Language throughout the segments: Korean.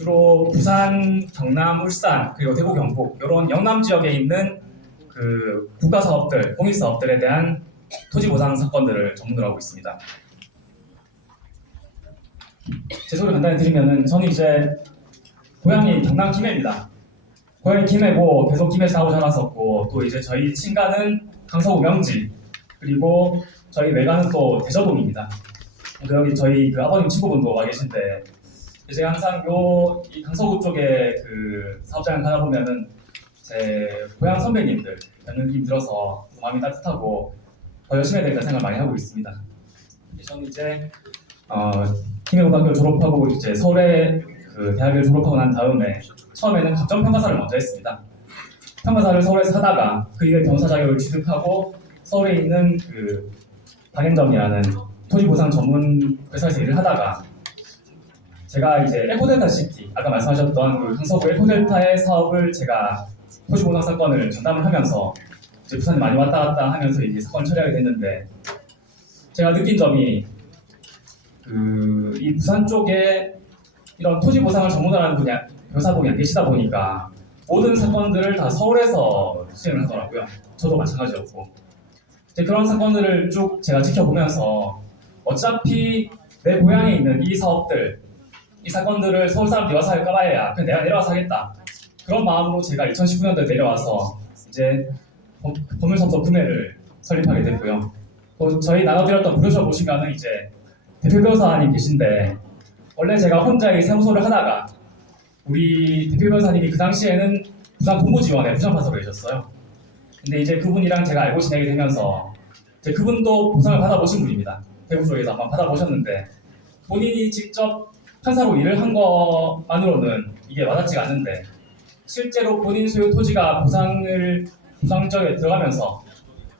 주로 부산, 경남, 울산, 그리고 대구, 경북 이런 영남 지역에 있는 그 국가 사업들, 공익 사업들에 대한 토지 보상 사건들을 전문으로 하고 있습니다. 제 소개를 간단히 드리면은 저는 이제 고향이 경남 김해입니다. 고향이 김해고 계속 김해에서 살고 자랐었고, 또 이제 저희 친가는 강서구 명지, 그리고 저희 외가는 또 대저동입니다. 또 여기 저희 그 아버님 친구분도 와 계신데, 제가 항상 이 강서구 쪽에 그 사업장을 가다 보면은 제 고향 선배님들 뵙는 느낌 들어서 마음이 따뜻하고 더 열심히 해야 되겠다 생각을 많이 하고 있습니다. 저는 이제 김해고등학교를 졸업하고 이제 서울에 그 대학을 졸업하고 난 다음에 처음에는 감정평가사를 먼저 했습니다. 평가사를 서울에서 하다가 그 이후에 변호사 자격을 취득하고 서울에 있는 그 방행점이라는 토지보상 전문 회사에서 일을 하다가 제가 이제 에코델타 시티, 아까 말씀하셨던 그 강서구 에코델타의 사업을 제가 토지보상 사건을 전담을 하면서 이제 부산에 많이 왔다 갔다 하면서 이제 사건을 처리하게 됐는데, 제가 느낀 점이 이 부산 쪽에 이런 토지보상을 전문으로 하는 분야 변호사분이 안 계시다 보니까 모든 사건들을 다 서울에서 수행을 하더라고요. 저도 마찬가지였고, 이제 그런 사건들을 쭉 제가 지켜보면서 어차피 내 고향에 있는 이 사업들, 이 사건들을 서울 사람들이 와서 할까 봐야 그냥 내가 내려와서 하겠다. 그런 마음으로 제가 2019년도에 내려와서 이제 법률사무소 금해를 설립하게 됐고요. 또 저희 나눠드렸던 브로셔 보시면은 이제 대표 변호사님 계신데, 원래 제가 혼자 이 사무소를 하다가 우리 대표 변호사님이 그 당시에는 부산 공무지원에 부장판사로 계셨어요. 근데 이제 그분이랑 제가 알고 지내게 되면서 이제 그분도 보상을 받아보신 분입니다. 대구 쪽에서 한번 받아보셨는데 본인이 직접 판사로 일을 한 것만으로는 이게 와닿지가 않는데, 실제로 본인 소유 토지가 보상적에 들어가면서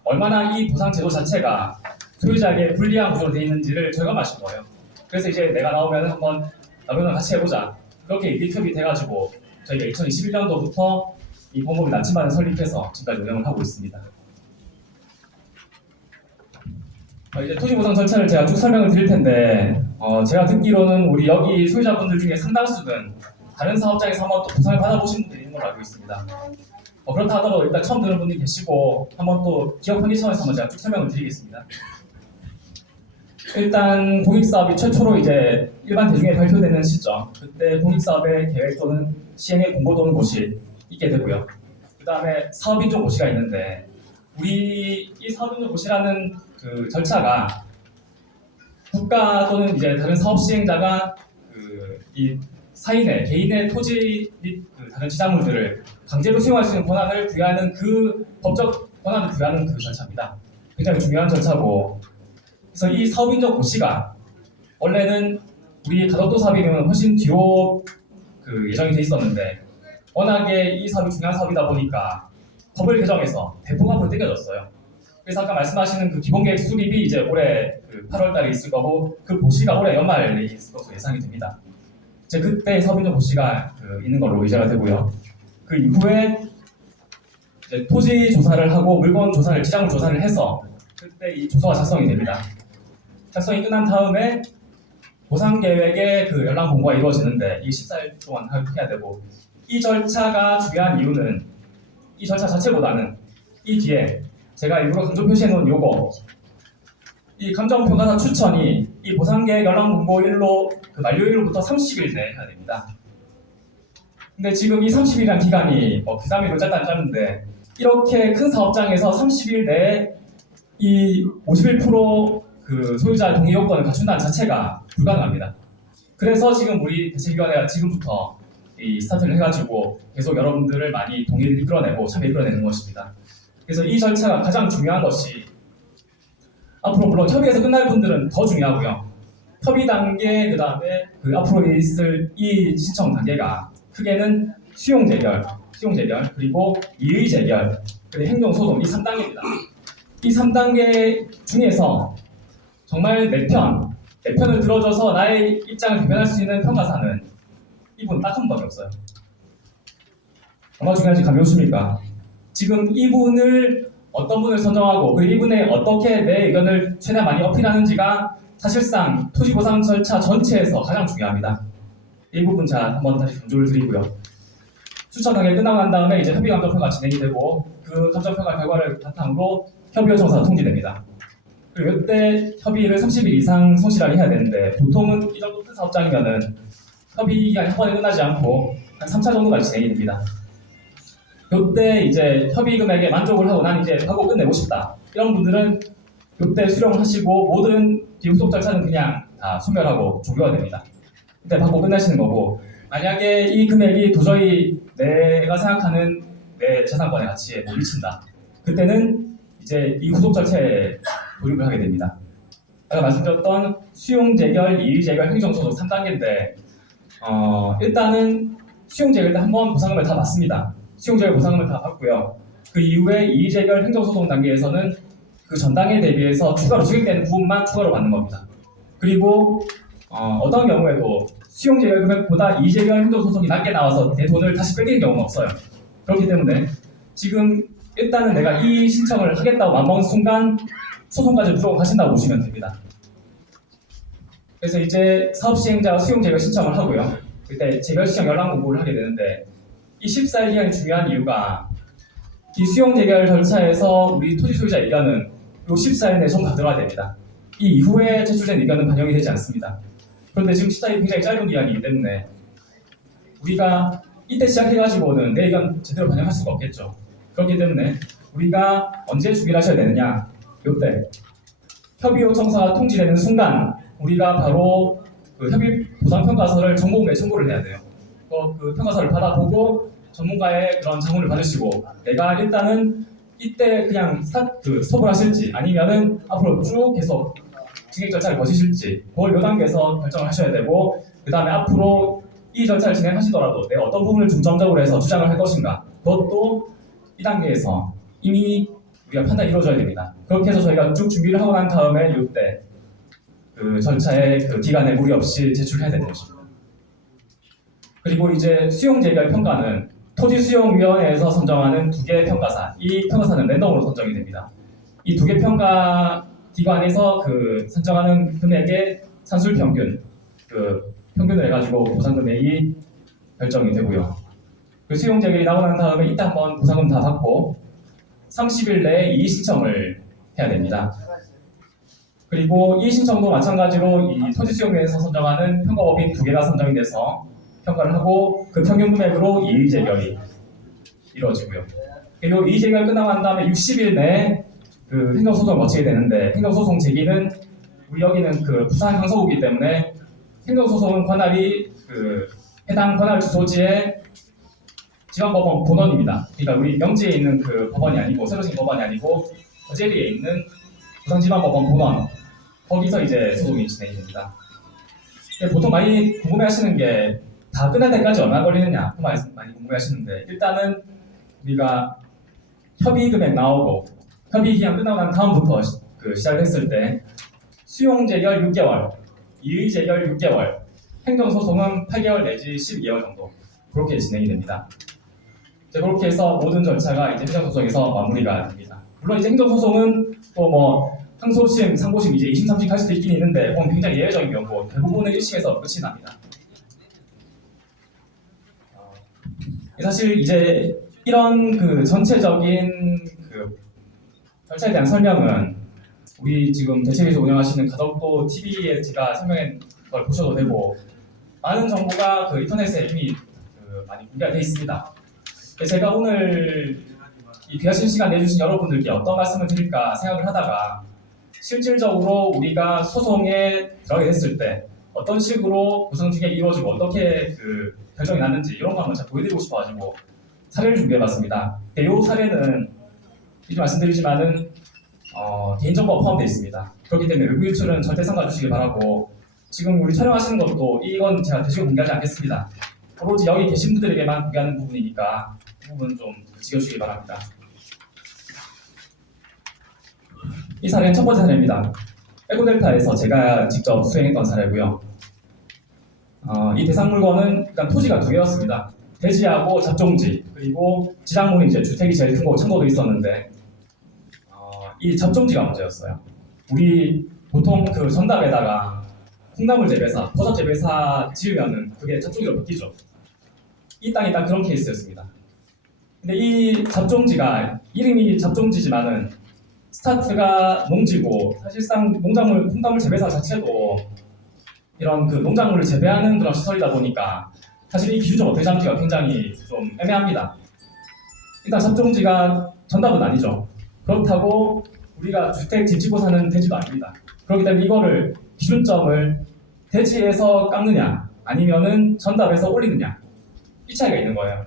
얼마나 이 보상 제도 자체가 소유자에게 불리한 구조로 되어 있는지를 절감하신 거예요. 그래서 이제 내가 나오면 한번 나보고 같이 해보자. 그렇게 일기급이 돼가지고 저희가 2021년도부터 이 법무부 남침반을 설립해서 지금까지 운영을 하고 있습니다. 이제 토지보상 절차를 제가 쭉 설명을 드릴 텐데, 제가 듣기로는 우리 여기 소유자분들 중에 상당수는 다른 사업장에서 한번 또 보상을 받아보신 분들이 있는 걸로 알고 있습니다. 그렇다 하더라도 일단 처음 듣는 분들이 계시고 한번 또 기억하기 차원에서 한번 제가 쭉 설명을 드리겠습니다. 일단 공익사업이 최초로 이제 일반 대중에 발표되는 시점, 그때 공익사업의 계획 또는 시행에 공고 또는 고시 있게 되고요. 그 다음에 사업인정 고시가 있는데, 우리 이 사업인정 고시라는 그 절차가 국가 또는 이제 다른 사업 시행자가 이 사인의 개인의 토지 및 다른 지자물들을 강제로 수용할 수 있는 권한을 부여하는 그 법적 권한을 부여하는 그 절차입니다. 굉장히 중요한 절차고, 그래서 이 사업인정 고시가 원래는 우리 가덕도 사업이면 훨씬 뒤로 예정이 돼 있었는데, 워낙에 이 사업이 중요한 사업이다 보니까 법을 개정해서 대폭 앞으로 당겨졌어요. 그래서 아까 말씀하시는 그 기본계획 수립이 이제 올해 8월달에 있을 거고, 그 고시가 올해 연말에 있을 것으로 예상이 됩니다. 이제 그때 사업인정 고시가 있는 걸로 의제가 되고요. 그 이후에 이제 토지 조사를 하고 물건 조사를, 지자물 조사를 해서 그때 이 조서가 작성이 됩니다. 작성이 끝난 다음에 보상 계획의 연락 공고가 이루어지는데, 이 14일 동안 해야 되고, 이 절차가 중요한 이유는 이 절차 자체보다는 이 뒤에 제가 일부러 강조 표시해 놓은 요거, 이 감정평가사 추천이 이 보상계획 연락 공고일로 만료일로부터 30일 내에 해야 됩니다. 근데 지금 이 30일이라는 기간이 기간이 짧다 안 짧은데, 이렇게 큰 사업장에서 30일 내에 이 51% 소유자의 동의 요건을 갖춘다는 자체가 불가능합니다. 그래서 지금 우리 대책위원회가 지금부터 이 스타트를 해가지고 계속 여러분들을 많이 동의를 이끌어내고 참여 이끌어내는 것입니다. 그래서 이 절차가 가장 중요한 것이, 앞으로 물론 협의에서 끝날 분들은 더 중요하고요. 협의 단계, 그 다음에 앞으로 있을 이 신청 단계가 크게는 수용 재결, 그리고 이의 재결, 그리고 행정 소송, 이 3단계입니다. 이 3단계 중에서 정말 내 편을 들어줘서 나의 입장을 대변할 수 있는 평가사는 이분 딱 한 번밖에 없어요. 얼마나 중요한지 감이 오십니까? 지금 이분을 어떤 분을 선정하고, 그리고 이분의 어떻게 내 의견을 최대한 많이 어필하는지가 사실상 토지보상 절차 전체에서 가장 중요합니다. 이 부분 자 한번 다시 강조를 드리고요. 추천 단계 끝나고 난 다음에 이제 협의 감정평가 진행이 되고 그 감정평가 결과를 바탕으로 협의 요청서가 통지됩니다. 그리고 이때 협의를 30일 이상 성실하게 해야 되는데 보통은 이 정도 큰 사업장이면은 협의 기간이 한 번에 끝나지 않고 한 3차 정도까지 진행이 됩니다. 이때 이제 협의 금액에 만족을 하고 난 이제 하고 끝내고 싶다. 이런 분들은 이때 수령하시고 모든 비후속 절차는 그냥 다 소멸하고 종료가 됩니다. 이때 받고 끝내시는 거고 만약에 이 금액이 도저히 내가 생각하는 내 재산권의 가치에 못 미친다. 그때는 이제 이 후속 절차에 돌입을 하게 됩니다. 아까 말씀드렸던 수용 재결, 이의 재결, 행정소송 3단계인데 일단은 수용 재결 때 한번 보상금을 다 받습니다. 수용 재결 보상금을 다 받고요. 그 이후에 이의 재결, 행정소송 단계에서는 그 전 단계에 대비해서 추가로 지급되는 부분만 추가로 받는 겁니다. 그리고 어떤 경우에도 수용 재결 금액보다 이의 재결, 행정소송이 낮게 나와서 내 돈을 다시 뺏기는 경우는 없어요. 그렇기 때문에 지금 일단은 내가 이 신청을 하겠다고 맘먹은 순간 소송까지 무조건 가신다고 보시면 됩니다. 그래서 이제 사업 시행자가 수용 재결 신청을 하고요. 그때 재결 신청 연락 공고를 하게 되는데 이 14일 기간이 중요한 이유가 이 수용 재결 절차에서 우리 토지 소유자 의견은 이 14일 내에 전부 다 들어야 됩니다. 이 이후에 제출된 의견은 반영이 되지 않습니다. 그런데 지금 14일이 굉장히 짧은 기간이기 때문에 우리가 이때 시작해가지고는 내 의견 제대로 반영할 수가 없겠죠. 그렇기 때문에 우리가 언제 준비를 하셔야 되느냐, 이때 협의 요청서가 통지되는 순간 우리가 바로 그 협의 보상평가서를 전공부에 청구를 해야 돼요. 그 평가서를 받아보고 전문가의 그런 자문을 받으시고 내가 일단은 이때 그냥 스톱을 하실지 아니면은 앞으로 쭉 계속 진행 절차를 거치실지 그걸 요 단계에서 결정을 하셔야 되고 그 다음에 앞으로 이 절차를 진행하시더라도 내가 어떤 부분을 중점적으로 해서 주장을 할 것인가 그것도 이 단계에서 이미 우리가 판단이 이루어져야 됩니다. 그렇게 해서 저희가 쭉 준비를 하고 난 다음에 이때 그 절차의 그 기간에 무리 없이 제출해야 되는 것입니다. 그리고 이제 수용 재결 평가는 토지수용위원회에서 선정하는 2개의 평가사, 이 평가사는 랜덤으로 선정이 됩니다. 이 2개 평가 기관에서 그 선정하는 금액의 산술 평균, 그 평균을 해가지고 보상 금액이 결정이 되고요. 그 수용 재결이 나고 난 다음에 이때 한번 보상금 다 받고 30일 내에 이의 신청을 해야 됩니다. 그리고 이의 신청도 마찬가지로 이 토지수용위원회에서 선정하는 평가법인 2개가 선정이 돼서 평가를 하고 그 평균 금액으로 이의 재결이 이루어지고요. 그리고 이의 재결 끝나고 난 다음에 60일 내에 그 행정소송을 거치게 되는데 행정소송 제기는 우리 여기는 그 부산 강서구이기 때문에 행정소송은 관할이 그 해당 관할 주소지의 지방법원 본원입니다. 그러니까 우리 명지에 있는 그 법원이 아니고 새로 생긴 법원이 아니고 어제리에 있는 부산지방법원 본원 거기서 이제 소송이 진행이 됩니다. 보통 많이 궁금해하시는 게 다 끝날 때까지 얼마나 걸리느냐 그 말씀 많이 궁금해하시는데 일단은 우리가 협의 금액 나오고 협의 기간 끝나고 난 다음부터 시작을 했을 때 수용 재결 6개월, 이의 재결 6개월, 행정소송은 8개월 내지 12개월 정도 그렇게 진행이 됩니다. 이제 그렇게 해서 모든 절차가 이제 행정소송에서 마무리가 됩니다. 물론 이제 행정소송은 또 뭐 항소심, 상고심 이제 2심, 3심 갈 수도 있긴 있는데 그건 굉장히 예외적인 경우고 대부분은 1심에서 끝이 납니다. 사실 이제 이런 그 전체적인 그 절차에 대한 설명은 우리 지금 대체에서 운영하시는 가덕도 TV에 제가 설명한 걸 보셔도 되고 많은 정보가 그 인터넷에 이미 많이 공개가 되어 있습니다. 제가 오늘 이 귀하신 시간 내주신 여러분들께 어떤 말씀을 드릴까 생각을 하다가 실질적으로 우리가 소송에 들어가게 됐을 때 어떤 식으로 구성 중에 이루어지고 어떻게 그 결정이 났는지 이런 거 한번 제가 보여드리고 싶어가지고 사례를 준비해봤습니다. 이 사례는 이제 말씀드리지만은 개인정보가 포함되어 있습니다. 그렇기 때문에 외부 유출은 절대 삼가 주시길 바라고 지금 우리 촬영하시는 것도 이건 제가 대시고 공개하지 않겠습니다. 오로지 여기 계신 분들에게만 공개하는 부분이니까 그 부분 좀 지켜주시기 바랍니다. 이 사례는 첫 번째 사례입니다. 에코델타에서 제가 직접 수행했던 사례고요. 이 대상 물건은 일단 토지가 2개였습니다. 대지하고 잡종지 그리고 지상물은 이제 주택이 제일 큰 거고 창고도 있었는데 이 잡종지가 문제였어요. 우리 보통 그 전답에다가 콩나물 재배사, 버섯 재배사 지으면은 그게 잡종지로 바뀌죠. 이 땅이 딱 그런 케이스였습니다. 근데 이 잡종지가 이름이 잡종지지만은 스타트가 농지고 사실상 농작물 콩나물 재배사 자체도 이런 그 농작물을 재배하는 그런 시설이다 보니까 사실 이 기준적으로 대장지가 굉장히 좀 애매합니다. 일단 잡종지가 정답은 아니죠. 그렇다고 우리가 주택 집 짓고 사는 대지도 아닙니다. 그렇기 때문에 이거를 기준점을 대지에서 깎느냐 아니면은 전답에서 올리느냐 이 차이가 있는 거예요.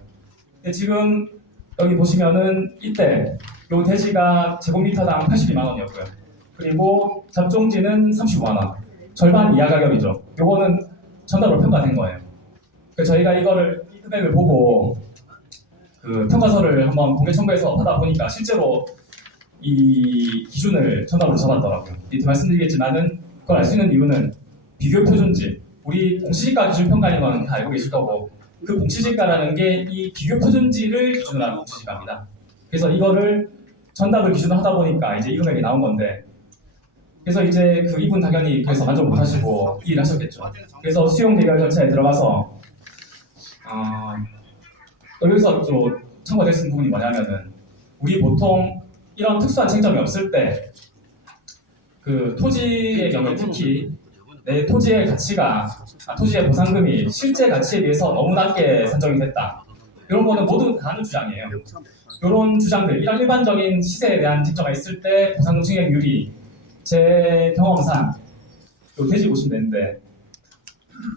근데 지금 여기 보시면은 이때 요 대지가 제곱미터당 82만 원이었고요. 그리고 잡종지는 35만 원. 절반 이하 가격이죠. 요거는 전답으로 평가된 거예요. 그래서 저희가 이 금액을 보고 그 평가서를 한번 공개 첨부해서 받아보니까 실제로 이 기준을 전답으로 잡았더라고요. 이때 말씀드리겠지만은 그걸 알 수 있는 이유는 비교 표준지, 우리 공시지가 기준 평가인 건 다 알고 계실 거고 그 공시지가라는 게 이 비교 표준지를 기준으로 하는 공시지가입니다. 그래서 이거를 전답을 기준으로 하다 보니까 이제 이 금액이 나온 건데 그래서 이제 그 이분 당연히 그래서 만족 못 하시고 이 일을 하셨겠죠. 그래서 수용 대결 절차에 들어가서 여기서 좀 참고될 수 있는 부분이 뭐냐면은 우리 보통 이런 특수한 쟁점이 없을 때 그 토지의 경우에 특히 내 토지의 가치가 토지의 보상금이 실제 가치에 비해서 너무 낮게 산정이 됐다. 이런 거는 모두 다 하는 주장이에요. 이런 주장들, 이런 일반적인 시세에 대한 쟁점이 있을 때 보상금 증액률이 제 경험상 요 대지 보시면 되는데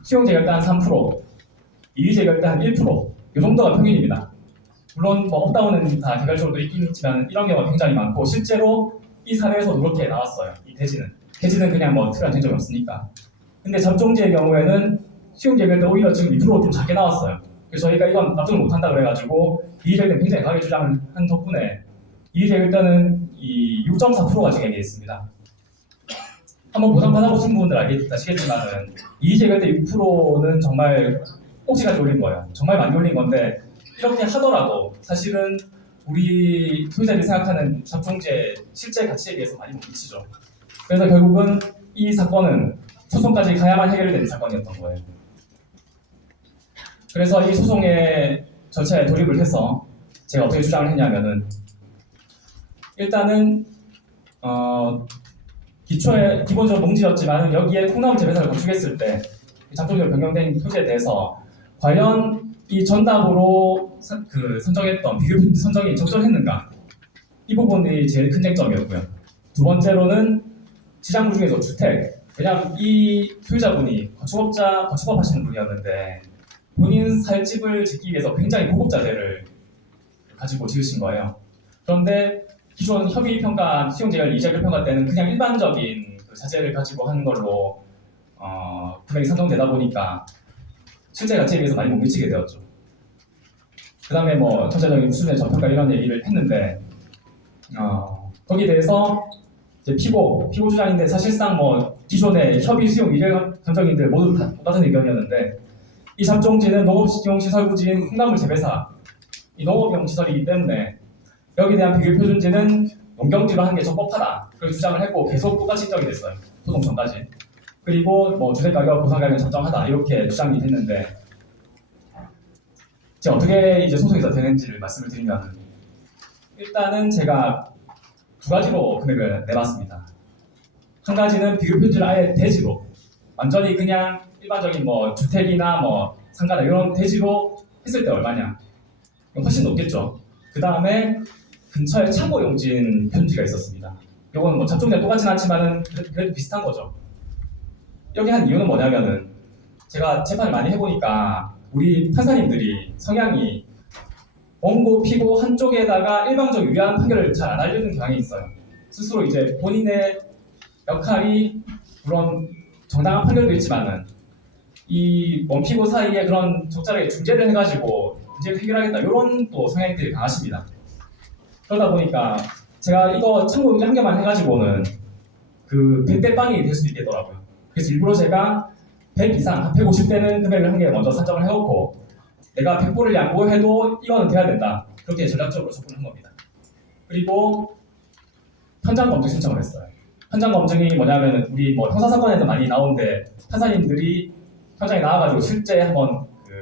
수용 재결 때 한 3%, 이의 재결 때 한 1%, 이 정도가 평균입니다. 물론 뭐 업다운은 다 개별적으로 있긴 있지만 이런 경우가 굉장히 많고 실제로 이 사례에서도 그렇게 나왔어요. 이 대지는 그냥 뭐 특별한 쟁점이 없으니까. 근데 잡종지의 경우에는 수용 재결 때 오히려 지금 2%가 좀 작게 나왔어요. 그래서 저희가 이건 납득을 못한다 그래가지고 이의 재결 때 굉장히 강하게 주장을 한 덕분에 이의 재결 때는 이 6.4%가 증액이 됐습니다. 한번 보상 받아보신 분들 아시겠지만은 이의 재결 때 6%는 정말 꼭지까지 올린 거예요. 정말 많이 올린 건데 이렇게 하더라도 사실은 우리 소유자들이 생각하는 잡종지의 실제 가치에 비해서 많이 못 미치죠. 그래서 결국은 이 사건은 소송까지 가야만 해결되는 사건이었던 거예요. 그래서 이 소송의 절차에 돌입을 해서 제가 어떻게 주장을 했냐면은 일단은 기초에 기본적으로 농지였지만 여기에 콩나물 재배사를 건축했을 때 잡종지로 변경된 토지에 대해서 과연 이 전답으로 선정했던 비교 표준지 선정이 적절했는가? 이 부분이 제일 큰 쟁점이었고요. 두 번째로는 지장물 중에서 주택. 왜냐하면 이 소유자분이 건축업 하시는 분이었는데 본인 살 집을 짓기 위해서 굉장히 고급 자재를 가지고 지으신 거예요. 그런데 기존 협의평가, 수용재결, 이의재결 평가 때는 그냥 일반적인 그 자재를 가지고 하는 걸로 금액이 산정되다 보니까 실제 가치에 비해서 많이 못 미치게 되었죠. 그 다음에 뭐 전체적인 수준의 저평가 이런 얘기를 했는데 거기에 대해서 이제 피고 주장인데 사실상 뭐 기존의 협의 수용 이재 감정인들 모두 다 똑같은 의견이었는데 이 잡종지는 농업용 시설 부지인 콩나물 재배사 이 농업용 시설이기 때문에 여기에 대한 비교 표준지는 농경지로 하는 게 적법하다. 그렇게 주장을 했고 계속 똑같이 인정이 됐어요. 소송 전까지. 그리고 뭐 주택 가격, 보상 가격 적정하다 이렇게 주장이 됐는데 제가 어떻게 이제 소송에서 되는지를 말씀을 드리면 일단은 제가 두 가지로 금액을 내봤습니다. 한 가지는 비교 표준지를 아예 대지로 완전히 그냥 일반적인 뭐 주택이나 뭐 상가나 이런 대지로 했을 때 얼마냐? 훨씬 높겠죠. 그 다음에 근처에 창고 용지인 표준지가 있었습니다. 이거는 뭐 잡종지랑 똑같진 않지만은 그래도 비슷한 거죠. 여기 한 이유는 뭐냐면은 제가 재판을 많이 해보니까 우리 판사님들이 성향이 원고 피고 한쪽에다가 일방적 유리한 판결을 잘 안 알려주는 경향이 있어요. 스스로 이제 본인의 역할이 물론 정당한 판결도 있지만은 이 원피고 사이에 그런 적절하게 중재를 해가지고 문제를 해결하겠다 이런 또 성향들이 강하십니다. 그러다 보니까 제가 이거 참고 용지 한 개만 해가지고는 그 100대 빵이 될 수도 있겠더라고요. 그래서 일부러 제가 100 이상, 한 150대는 금액을 한 개 먼저 산정을 해놓고 내가 100불을 양보해도 이거는 돼야 된다. 그렇게 전략적으로 접근한 겁니다. 그리고 현장 검토 신청을 했어요. 현장 검증이 뭐냐면 우리 뭐 형사 사건에서 많이 나오는데 판사님들이 현장에 나와가지고 실제 한번 그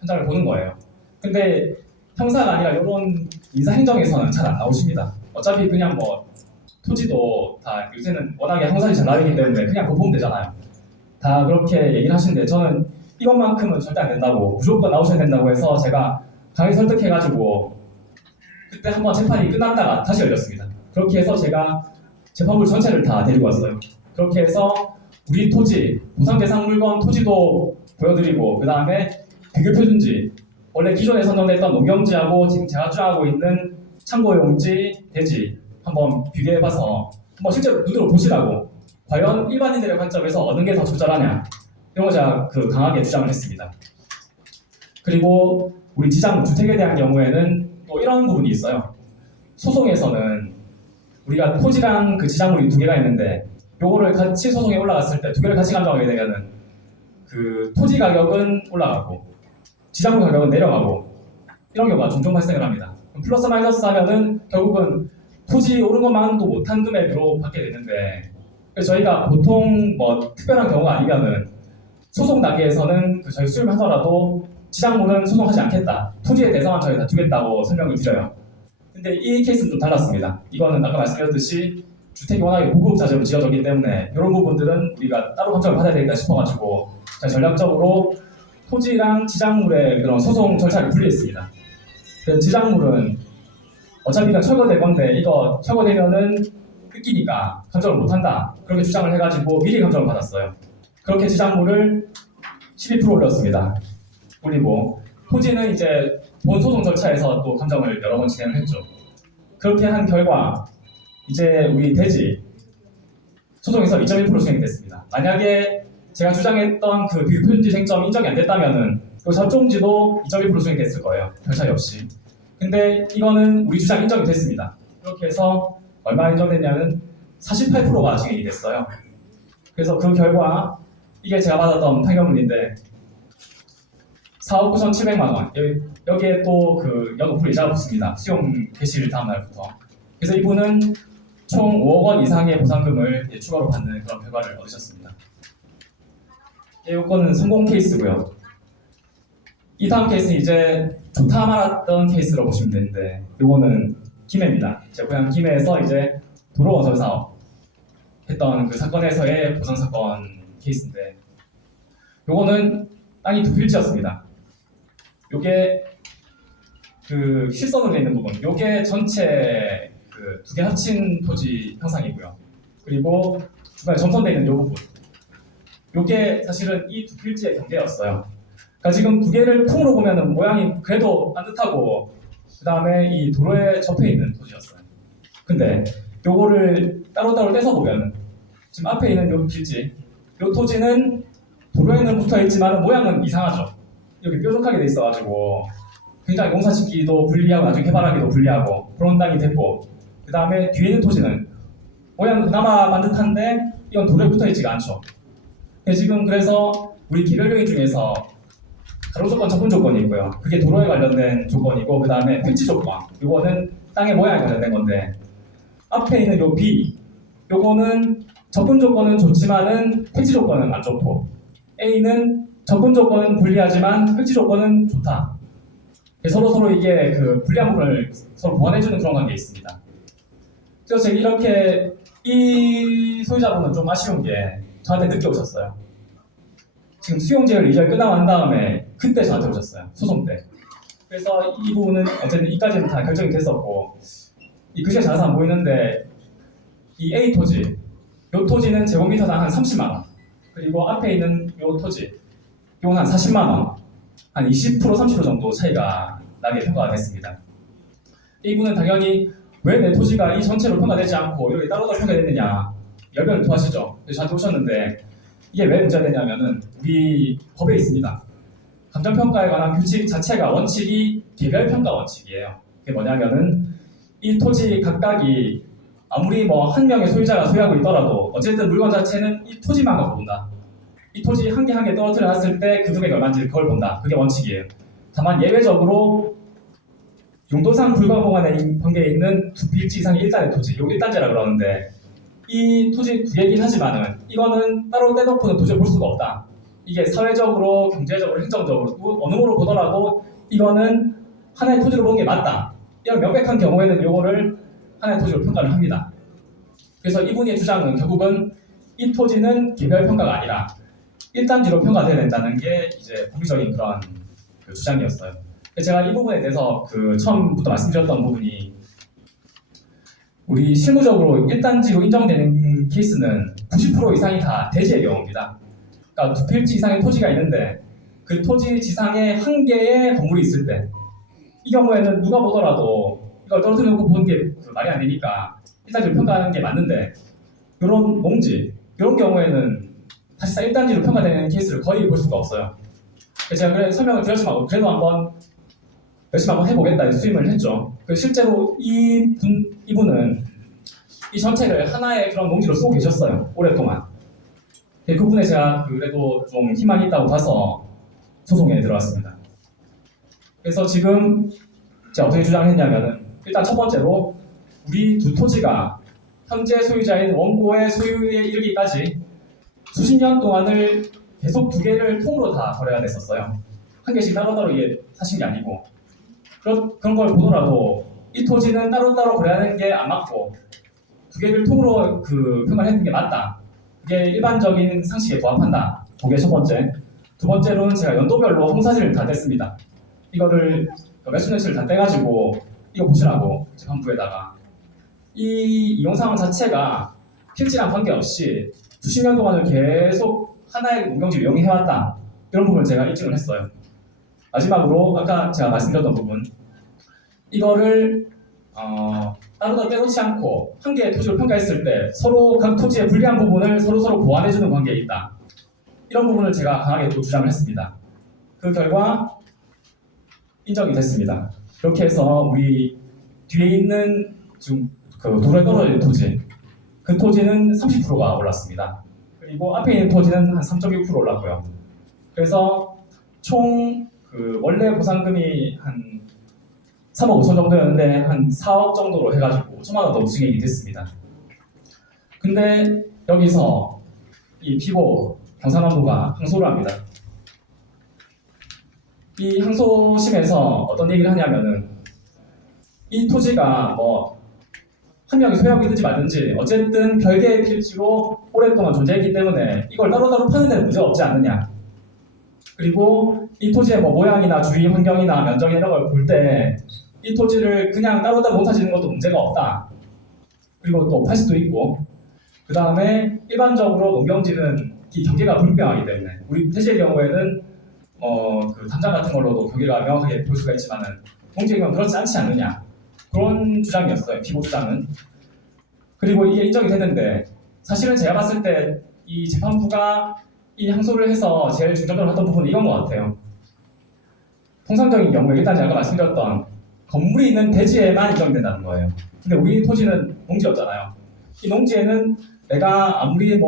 현장을 보는 거예요. 근데 형사가 아니라 이런 인사행정에서는 잘 안 나오십니다. 어차피 그냥 뭐 토지도 다 요새는 워낙에 형사들이 잘 나오기 때문에 그냥 그거 보면 되잖아요. 다 그렇게 얘기를 하시는데 저는 이것만큼은 절대 안 된다고 무조건 나오셔야 된다고 해서 제가 강하게 설득해가지고 그때 한번 재판이 끝났다가 다시 열렸습니다. 그렇게 해서 제가 재판부 전체를 다 데리고 왔어요. 그렇게 해서 우리 토지, 보상 대상 물건 토지도 보여드리고 그 다음에 비교 표준지 원래 기존에 선정됐던 농경지하고 지금 제가 주장하고 있는 참고용지, 대지 한번 비교해봐서 한번 실제로 눈으로 보시라고 과연 일반인들의 관점에서 어느 게 더 적절하냐 이런 거 제가 강하게 주장을 했습니다. 그리고 우리 지장 주택에 대한 경우에는 또 이런 부분이 있어요. 소송에서는 우리가 토지랑 그 지장물이 두 개가 있는데 요거를 같이 소송에 올라갔을 때 두 개를 같이 감정하게 되면은 그 토지 가격은 올라가고 지장물 가격은 내려가고 이런 경우가 종종 발생을 합니다. 플러스 마이너스 하면은 결국은 토지 오른 것만도 못한 금액으로 받게 되는데 그래서 저희가 보통 뭐 특별한 경우가 아니면은 소송 단계에서는 저희 수임을 하더라도 지장물은 소송하지 않겠다. 토지에 대해서만 저희가 두겠다고 설명을 드려요. 근데 이 케이스는 좀 달랐습니다. 이거는 아까 말씀드렸듯이 주택이 워낙에 고급 자재로 지어졌기 때문에 이런 부분들은 우리가 따로 감정을 받아야 되겠다 싶어가지고 전략적으로 토지랑 지장물의 그런 소송 절차를 분리했습니다. 그래서 지장물은 어차피 이건 철거될 건데 이거 철거되면은 뜯기니까 감정을 못한다. 그렇게 주장을 해가지고 미리 감정을 받았어요. 그렇게 지장물을 12% 올렸습니다. 올리고 토지는 이제 본 소송 절차에서 또 감정을 여러 번 진행을 했죠. 그렇게 한 결과 이제 우리 대지 소송에서 2.1% 수행이 됐습니다. 만약에 제가 주장했던 그 비표준지 쟁점 인정이 안 됐다면은 그 접종지도 2.1% 수행이 됐을 거예요. 별 차이 없이. 근데 이거는 우리 주장 인정이 됐습니다. 그렇게 해서 얼마 인정됐냐면 48%가 증인이 됐어요. 그래서 그 결과 이게 제가 받았던 판결문인데 4억 9,700만 원. 여기에 또 그 연금풀 이자가 붙습니다. 수용 개시일 다음 날부터. 그래서 이분은 총 5억 원 이상의 보상금을 추가로 받는 그런 결과를 얻으셨습니다. 이 건은 성공 케이스고요. 이 다음 케이스는 이제 좋다 말았던 케이스로 보시면 되는데 이거는 김해입니다. 제 고향 김해에서 이제 도로 건설 사업 했던 그 사건에서의 보상 사건 케이스인데 요거는 땅이 두 필지였습니다. 요게 그 실선으로 되어 있는 부분, 요게 전체 그 두 개 합친 토지 형상이고요. 그리고 중간에 점선되어 있는 요 부분, 요게 사실은 이 두 필지의 경계였어요. 그러니까 지금 두 개를 통으로 보면은 모양이 그래도 반듯하고 그 다음에 이 도로에 접해 있는 토지였어요. 근데 요거를 따로따로 떼서 보면 지금 앞에 있는 요 필지, 요 토지는 도로에는 붙어 있지만 모양은 이상하죠. 여기 뾰족하게 돼 있어가지고 굉장히 농사짓기도 불리하고 나중에 개발하기도 불리하고 그런 땅이 됐고 그 다음에 뒤에 있는 토지는 모양은 그나마 반듯한데 이건 도로에 붙어 있지가 않죠. 지금 그래서 우리 개별령인 중에서 가로 조건, 접근 조건이 있고요. 그게 도로에 관련된 조건이고 그 다음에 획지 조건, 이거는 땅의 모양에 관련된 건데 앞에 있는 요 B, 요거는 접근 조건은 좋지만은 획지 조건은 안 좋고 A는 접근 조건은 불리하지만 획지 조건은 좋다. 서로 이게 그 불리한 부분을 서로 보완해주는 그런 관계에 있습니다. 그래서 제가 이렇게 이 소유자분은 좀 아쉬운 게 저한테 늦게 오셨어요. 지금 수용제를 이전이 끝나고 난 다음에 그때 저한테 오셨어요. 소송 때. 그래서 이 부분은 어쨌든 이까지는 다 결정이 됐었고 이 글씨가 잘해서 안 보이는데 이 A 토지, 이 토지는 제곱미터당 한 30만 원. 그리고 앞에 있는 이 토지, 이건 한 40만 원. 한 20% 30% 정도 차이가 나게 평가가 됐습니다. 이분은 당연히 왜 내 토지가 이 전체로 평가되지 않고 이렇게 따로따로 평가됐느냐 열변을 토하시죠. 그래서 저한테 오셨는데 이게 왜 문제가 되냐면은 우리 법에 있습니다. 감정평가에 관한 규칙 자체가 원칙이 개별평가 원칙이에요. 그게 뭐냐면은 이 토지 각각이 아무리 뭐 한 명의 소유자가 소유하고 있더라도 어쨌든 물건 자체는 이 토지만 갖고 본다. 이 토지 한 개 한 개 떨어뜨려 놨을 때 그 금액이 얼마인지 그걸 본다. 그게 원칙이에요. 다만 예외적으로 용도상 불가공간에 관계에 있는 두 필지 이상의 1단의 토지, 이거 1단지라 그러는데 이 토지 두 개긴 하지만은 이거는 따로 떼놓고는 도저히 볼 수가 없다. 이게 사회적으로, 경제적으로, 행정적으로 어느 거로 보더라도 이거는 하나의 토지로 보는 게 맞다. 이런 명백한 경우에는 이거를 하나의 토지로 평가를 합니다. 그래서 이분의 주장은 결국은 이 토지는 개별 평가가 아니라 일단지로 평가돼야 된다는 게 이제 법리적인 그런 그 주장이었어요. 제가 이 부분에 대해서 처음부터 말씀드렸던 부분이 우리 실무적으로 일단지로 인정되는 케이스는 90% 이상이 다 대지의 경우입니다. 그러니까 2필지 이상의 토지가 있는데 그 토지 지상에 한 개의 건물이 있을 때 이 경우에는 누가 보더라도 이걸 떨어뜨려 놓고 보는 게 말이 안 되니까 일단지로 평가하는 게 맞는데 이런 농지 이런 경우에는 사실상 일단지로 평가되는 케이스를 거의 볼 수가 없어요. 그래서 제가 그래 설명을 드렸지만 그래도 열심히 한번 해보겠다 수임을 했죠. 실제로 이분은 이 전체를 하나의 그런 농지로 쓰고 계셨어요. 오랫동안. 그분에 제가 그래도 좀 희망이 있다고 봐서 소송에 들어왔습니다. 그래서 지금 제가 어떻게 주장했냐면은 일단 첫 번째로 우리 두 토지가 현재 소유자인 원고의 소유에 이르기까지 수십 년 동안을 계속 두 개를 통으로 다 거래가 됐었어요. 한 개씩 따로따로 이게 사신 게 아니고 그런 걸 보더라도 이 토지는 따로따로 거래하는 게 안 맞고 두 개를 통으로 평가를 했는 게 맞다. 그게 일반적인 상식에 부합한다. 그게 첫 번째. 두 번째로는 제가 연도별로 홍사진을 다 뗐습니다. 이거를 몇십 년치를 다 떼가지고 이거 보시라고 재판부에다가 이 이용 상황 자체가 필지랑 관계없이 수십 년 동안을 계속 하나의 농경지를 이용해왔다. 이런 부분을 제가 입증을 했어요. 마지막으로 아까 제가 말씀드렸던 부분 이거를 따로 빼놓지 않고 한 개의 토지로 평가했을 때 서로 각 토지의 불리한 부분을 서로 보완해주는 관계에 있다. 이런 부분을 제가 강하게 또 주장을 했습니다. 그 결과 인정이 됐습니다. 이렇게 해서 우리 뒤에 있는 지금 도로에 떨어진 토지 그 토지는 30%가 올랐습니다. 그리고 앞에 있는 토지는 한 3.6% 올랐고요. 그래서 총 원래 보상금이 한 3억 5천 정도였는데 한 4억 정도로 해가지고 5천만 원 더 증액이 됐습니다. 근데 여기서 이 피고 경상남도가 항소를 합니다. 이 항소심에서 어떤 얘기를 하냐면은 이 토지가 한 명이 소유하고 있든지 말든지 어쨌든 별개의 필지로 오랫동안 존재했기 때문에 이걸 따로따로 파는 데는 문제가 없지 않느냐. 그리고 이 토지의 모양이나 주위 환경이나 면적이나 이런 걸 볼 때 이 토지를 그냥 따로따로 농사 짓는 것도 문제가 없다. 그리고 또 팔 수도 있고 그 다음에 일반적으로 농경지는 이 경계가 불분명하기 때문에 우리 대지의 경우에는 담장 같은 걸로도 경계가 명확하게 볼 수가 있지만은 농지의 경우는 그렇지 않지 않느냐. 그런 주장이었어요. 피고 주장은. 그리고 이게 인정이 됐는데 사실은 제가 봤을 때 이 재판부가 이 항소를 해서 제일 중점적으로 했던 부분은 이건 것 같아요. 통상적인 경우에 일단 제가 말씀드렸던 건물이 있는 대지에만 인정된다는 거예요. 근데 우리 토지는 농지였잖아요. 이 농지에는 내가 아무리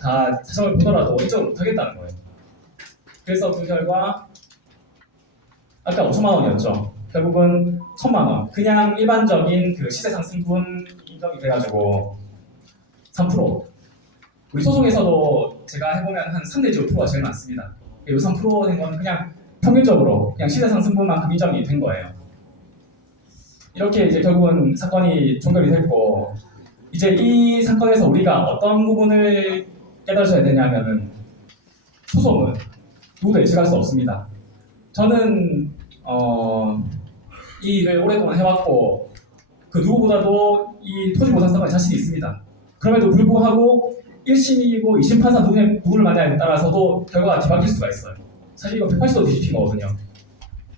다 사정을 보더라도 인정을 못하겠다는 거예요. 그래서 그 결과 아까 5천만 원이었죠. 결국은 1,000만 원. 그냥 일반적인 시세 상승분 인정이 돼가지고 3%. 우리 소송에서도 제가 해보면 한 3 내지 5%가 제일 많습니다. 이 3% 된 건 그냥 평균적으로 그냥 시세 상승분만큼 인정이 된 거예요. 이렇게 이제 결국은 사건이 종결이 됐고 이제 이 사건에서 우리가 어떤 부분을 깨달으셔야 되냐면은 소송은 누구도 예측할 수 없습니다. 저는 이 일을 오랫동안 해왔고 그 누구보다도 이 토지보상성에 자신이 있습니다. 그럼에도 불구하고 1심이고 2심 판사 누구를 만나냐에 따라서도 결과가 뒤바뀔 수가 있어요. 사실 이건 180도 뒤집힌 거거든요.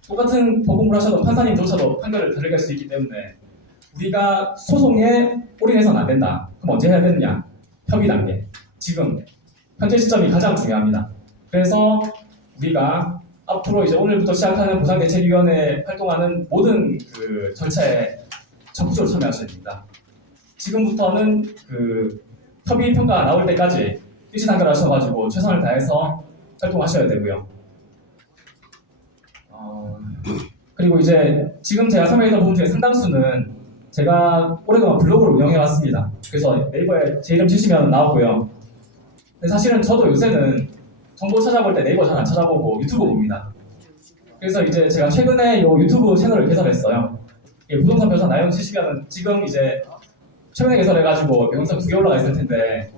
똑같은 법 공부를 하셔도 판사님조차도 판결을 다르게 할 수 있기 때문에 우리가 소송에 올인해서는 안 된다. 그럼 언제 해야 되느냐? 협의 단계. 지금 현재 시점이 가장 중요합니다. 그래서 우리가 앞으로 이제 오늘부터 시작하는 보상대책위원회 활동하는 모든 절차에 적극적으로 참여하셔야 됩니다. 지금부터는 협의 평가가 나올 때까지 일시단결하셔가지고 최선을 다해서 활동하셔야 되고요. 그리고 이제 지금 제가 설명했던 부분 중에 상당수는 제가 오랫동안 블로그를 운영해 왔습니다. 그래서 네이버에 제 이름 치시면 나오고요. 근데 사실은 저도 요새는 정보 찾아볼 때 네이버 잘 안 찾아보고 유튜브 봅니다. 그래서 이제 제가 최근에 요 유튜브 채널을 개설했어요. 부동산 변호사 나영 치시면은 지금 이제 최근에 개설해가지고 영상 2개 올라가 있을 텐데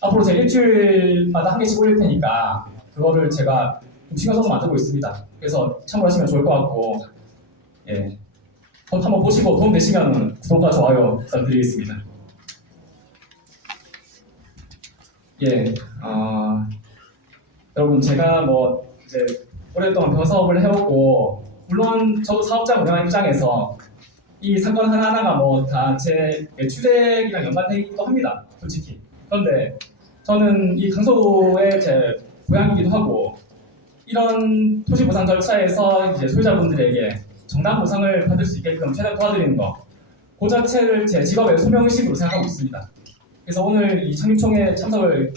앞으로 제가 일주일마다 한 개씩 올릴 테니까 그거를 제가 좀 신경 써서 만들고 있습니다. 그래서 참고하시면 좋을 것 같고 예. 한번 보시고 도움 되시면 구독과 좋아요 부탁드리겠습니다. 예, 여러분 제가 뭐 이제 오랫동안 변호사업을 해오고 물론 저도 사업자 운영하는 입장에서 이 사건 하나하나가 뭐 다 제 매출액이랑 연관되기도 합니다, 솔직히. 그런데 저는 이 강서구의 제 고향이기도 하고 이런 토지 보상 절차에서 이제 소유자분들에게 정당 보상을 받을 수 있게끔 최대한 도와드리는 거, 그 자체를 제 직업의 소명의식으로 생각하고 있습니다. 그래서 오늘 이 창립총회 참석을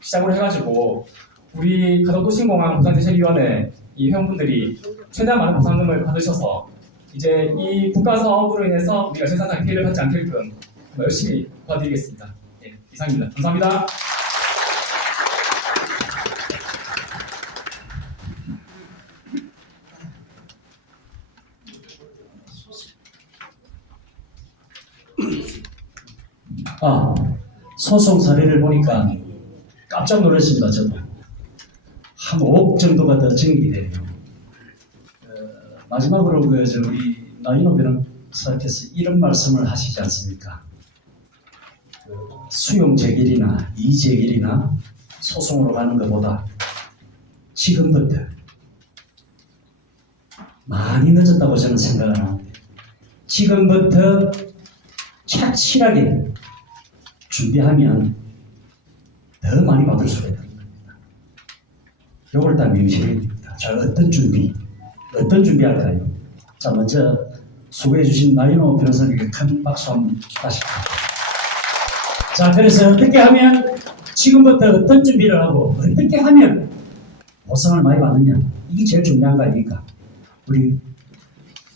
시작으로 해가지고 우리 가덕도시공항 보상대책위원회 이 회원분들이 최대한 많은 보상금을 받으셔서 이제 이 국가 사업으로 인해서 우리가 생산상 피해를 받지 않게끔 열심히 도와드리겠습니다. 예, 이상입니다. 감사합니다. 소송 사례를 보니까 깜짝 놀랐습니다. 저도 한 5억 정도가 더 증액이 되네요. 마지막으로 우리 나인호 변호사께서 이런 말씀을 하시지 않습니까? 수용 재결이나 이재결이나 소송으로 가는 것보다 지금부터 많이 늦었다고 저는 생각을 하는데 지금부터 착실하게 준비하면 더 많이 받을 수가 있는 겁니다. 요걸 다 명시해야 됩니다. 자, 어떤 준비할까요? 자, 먼저 소개해 주신 나인호 변호사님께 큰 박수 한번 다시. 자, 그래서 어떻게 하면 지금부터 어떤 준비를 하고 어떻게 하면 보상을 많이 받느냐, 이게 제일 중요한 거 아닙니까? 우리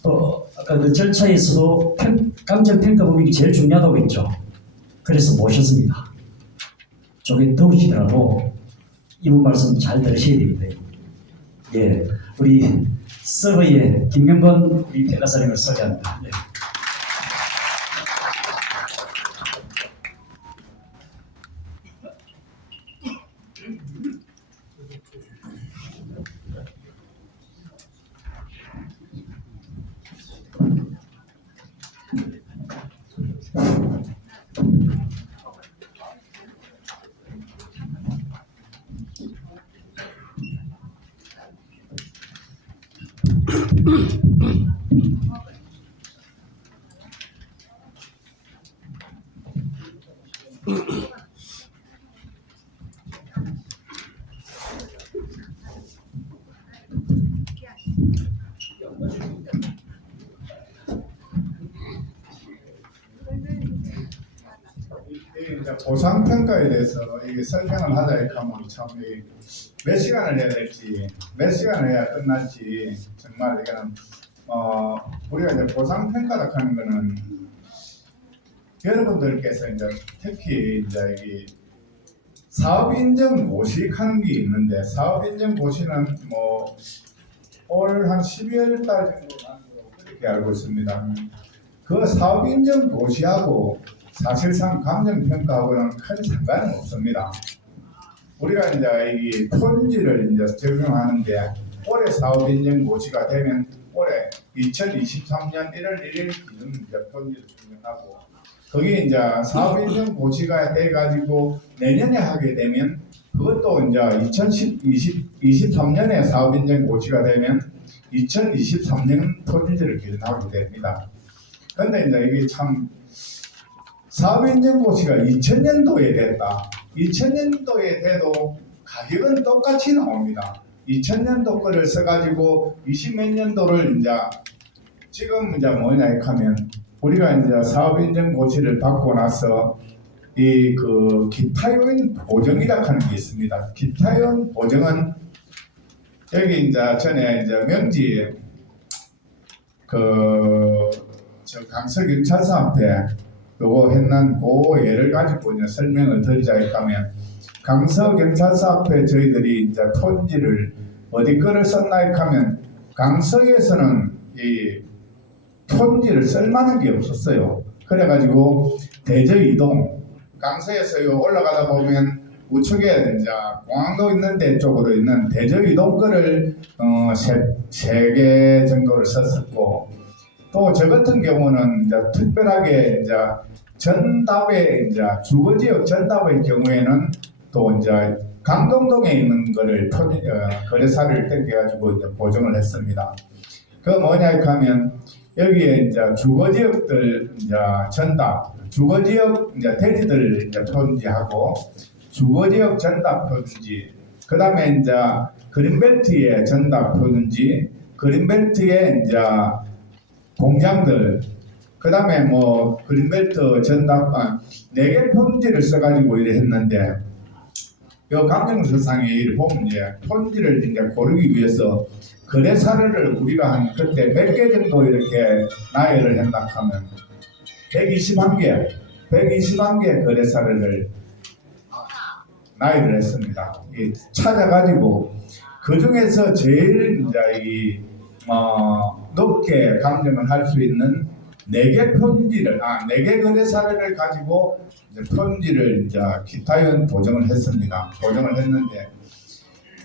또 아까 그 절차에서도 감정 평가 부분이 제일 중요하다고 했죠. 그래서 모셨습니다. 조금 더우시더라도 이분 말씀 잘 들으셔야 됩니다. 예, 우리 서버의 김명건 우리 평가사님을 소개합니다. 네. 이제 보상 평가에 대해서 이게 설명을 하자 이렇게 하면 참 몇 시간을 해야 될지, 몇 시간을 해야 끝날지 정말 이거는 우리가 이제 보상 평가라 하는 거는 여러분들께서 이제 특히 이제 이 사업 인정 고시하는 게 있는데 사업 인정 고시는 뭐 올 한 12월 달 정도 난 걸로 그렇게 알고 있습니다. 그 사업 인정 고시하고 사실상 감정평가하고는 큰 상관은 없습니다. 우리가 이제 이 토지를 이제 적용하는데 올해 사업 인정 고시가 되면 올해 2023년 1월 1일 기준 이제 토지를 적용하고 거기에 이제 사업 인정 고시가 돼가지고 내년에 하게 되면 그것도 이제 2023년에 사업 인정 고시가 되면 2023년 토지를 기준하게 됩니다. 그런데 이제 이게 참 사업 인정 고시가 2000년도에 됐다. 2000년도에 돼도 가격은 똑같이 나옵니다. 2000년도 거를 써가지고 20몇 년도를 이제 지금 이제 뭐냐 하면 우리가 이제 사업 인정 고시를 받고 나서 이 그 기타 요인 보정이라 하는 게 있습니다. 기타 요인 보정은 여기 이제 전에 이제 명지 그 저 강서경찰서 앞에 요거 했는 그 예를 가지고 이제 설명을 드리자 했다면 강서경찰서 앞에 저희들이 이제 톤지를 어디 글을 썼나 하면 강서에서는 이 톤지를 쓸만한 게 없었어요. 그래가지고 대저이동 강서에서 요 올라가다 보면 우측에 이제 공항도 있는 데 쪽으로 있는 대저이동 글을 세 개 정도를 썼었고 또 저 같은 경우는 이제 특별하게 이제 전답의 이제 주거지역 전답의 경우에는 또 이제 강동동에 있는 거를 거래사를 땡겨가지고 이제 보정을 했습니다. 그 뭐냐 하면 여기에 이제 주거지역들 이제 전답, 주거지역 이제 대지들 이제 표지하고 주거지역 전답 표지, 그 다음에 이제 그린벨트의 전답 표지, 그린벨트의 이제 공장들, 그 다음에 뭐 그린벨트 전답관 4개 표지를 써가지고 이래 했는데 이 감정서상에 이렇게 보면 이제 표지를 이제 고르기 위해서 거래 사례를 우리가 한 그때 몇 개 정도 이렇게 나열을 했다 하면 121개 거래 사례를 나열을 했습니다. 찾아가지고 그 중에서 제일 이제 높게 감정을 할 수 있는 4개 편지를 4개 거래 사례를 가지고 이제 편지를 이제 기타연 보정을 했습니다. 보정을 했는데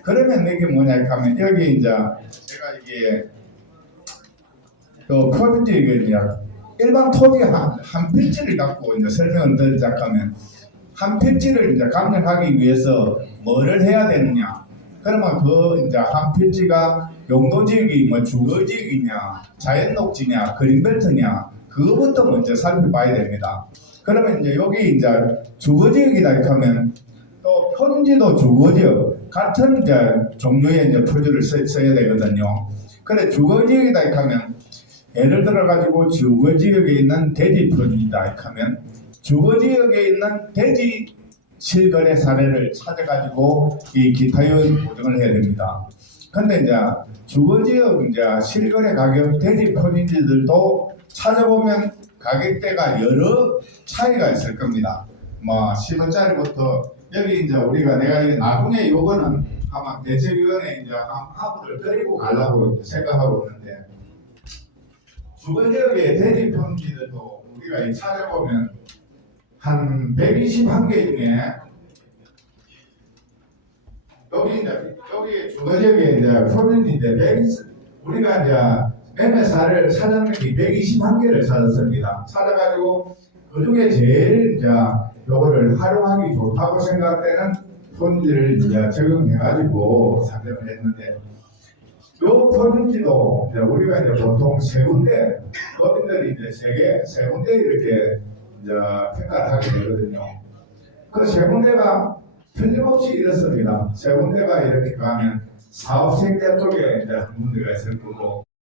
그러면 이게 뭐냐 하면 여기 이제 제가 이게 그 편지 이제 일반 토지 한 필지를 갖고 이제 설명을 드리자면 한 필지를 이제 감정하기 위해서 뭐를 해야 되느냐? 그러면 그 이제 한 필지가 용도지역이 뭐 주거지역이냐, 자연녹지냐, 그린벨트냐, 그거부터 먼저 살펴봐야 됩니다. 그러면 이제 여기 이제 주거지역이다 하면 또 표지도 주거지역 같은 이제 종류의 이제 표지를 써야 되거든요. 그래 주거지역이다 하면 예를 들어 가지고 주거지역에 있는 대지 표지이다 하면 주거지역에 있는 대지 실거래 사례를 찾아가지고 이 기타의 보정을 해야 됩니다. 근데 이제 주거지역 이제 실거래 가격 대지 표지들도 찾아보면 가격대가 여러 차이가 있을 겁니다. 뭐 10원짜리부터 여기 이제 우리가 내가 나중에 요거는 아마 대책위원회 이제 하부를 끌고 가려고 생각하고 있는데 주거지역의 대지 표지들도 우리가 찾아보면 한 121개 중에 여기 주거지역에 이제 표준인데 우리가 이제 매매사를 찾아낸 게 121개를 찾았습니다. 찾아가지고 그 중에 제일 이제 요거를 활용하기 좋다고 생각되는 표준지를 이제 적용해가지고 산정을 했는데 요 표준지도 이제 우리가 이제 보통 세 군데 법인들이 이제 세 군데 이렇게 이제 평가를 하게 되거든요. 그 세 군데가 틀림없이 이렇습니다. 세 군데가 이렇게 가면 사업생태 쪽에 이제 한 군데가 있을 거고